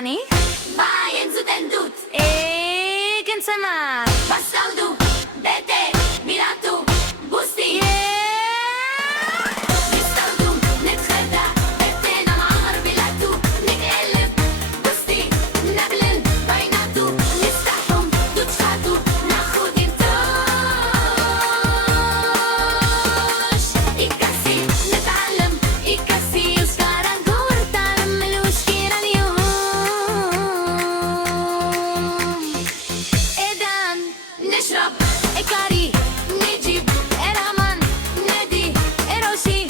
Gianni? Vai Enzo Tendut E che insomma? Bastaldu Bete Milatu Busti Bastaldu نتخدع بتنا العمر بلاتو نقلب بوستي نبلن بيناتو نفتحهم تتخاتو ناخد انتوش إكاسي نتعلم إكاسي وسكارا ندور تعمل المشكلة اليوم إيدان نشرب إكاري نجيب إرمان نادي إروشي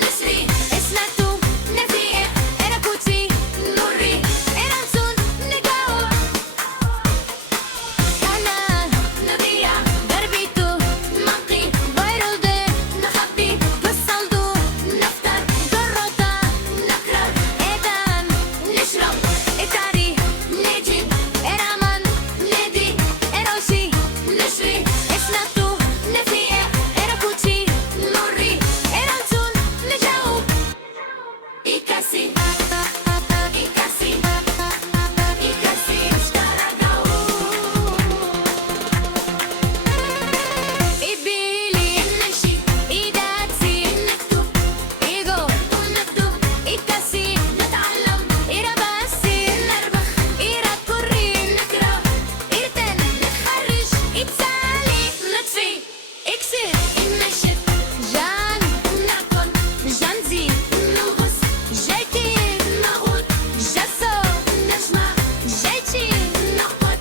نشري إسناتو نفيق إراكوتشي نوري إرانسون نجاوب أنا نبيع دربيتو نقي فيرودي نخبي بصلدو نفطر جروتا نكرر إيدان نشرب إكاري نجيب إرمان نادي إروشي نشري إسناتو نفيق إراكوتشي نوري إرانسون نجاوب إكاسي إكاسي إكاسي اشترى جو إبيلي نمشي إيداتسي نكتب إيجو ونكتب إكاسي نتعلم إيراباسي نربخ إيرات كوري نقرا إيرتن نتخرج إتسالي نطفي إكسر ننشف جان ناكل جانزي نغص جايتي نغوت جسو نجمع جايتي نقبط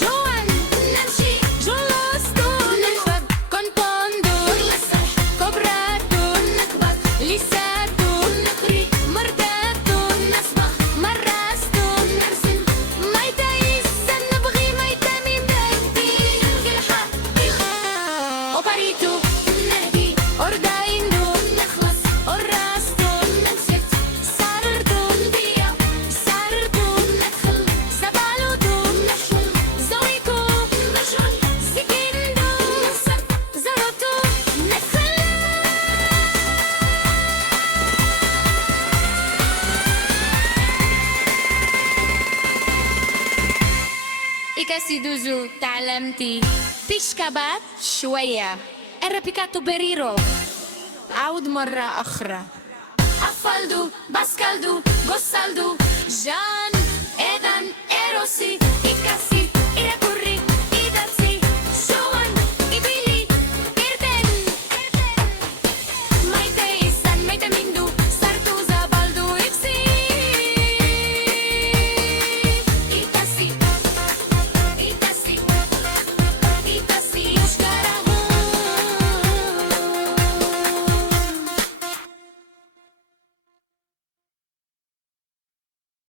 جوان نمشي جولوستو نخبط كونبوندو نلصح كوبراتو نكبط لساتو نقري مرداتو نسبخ مراستو نرسم مايتا يسن نبغي مايتا مين بدي نلقى أوباريتو نهدي أوردايندو نخلص أوراستو نمسك سارردو نبيع ساردو ندخل زبالودو نحشل زويكو نشعل سكيندو نصب زروتو ندخل إكاسي دوزو تعلمتي بيشكابات شوية الربيكاتو بريرو عود مرة أخرى أفالدو باسكالدو غوسالدو جان إيدان إيروسي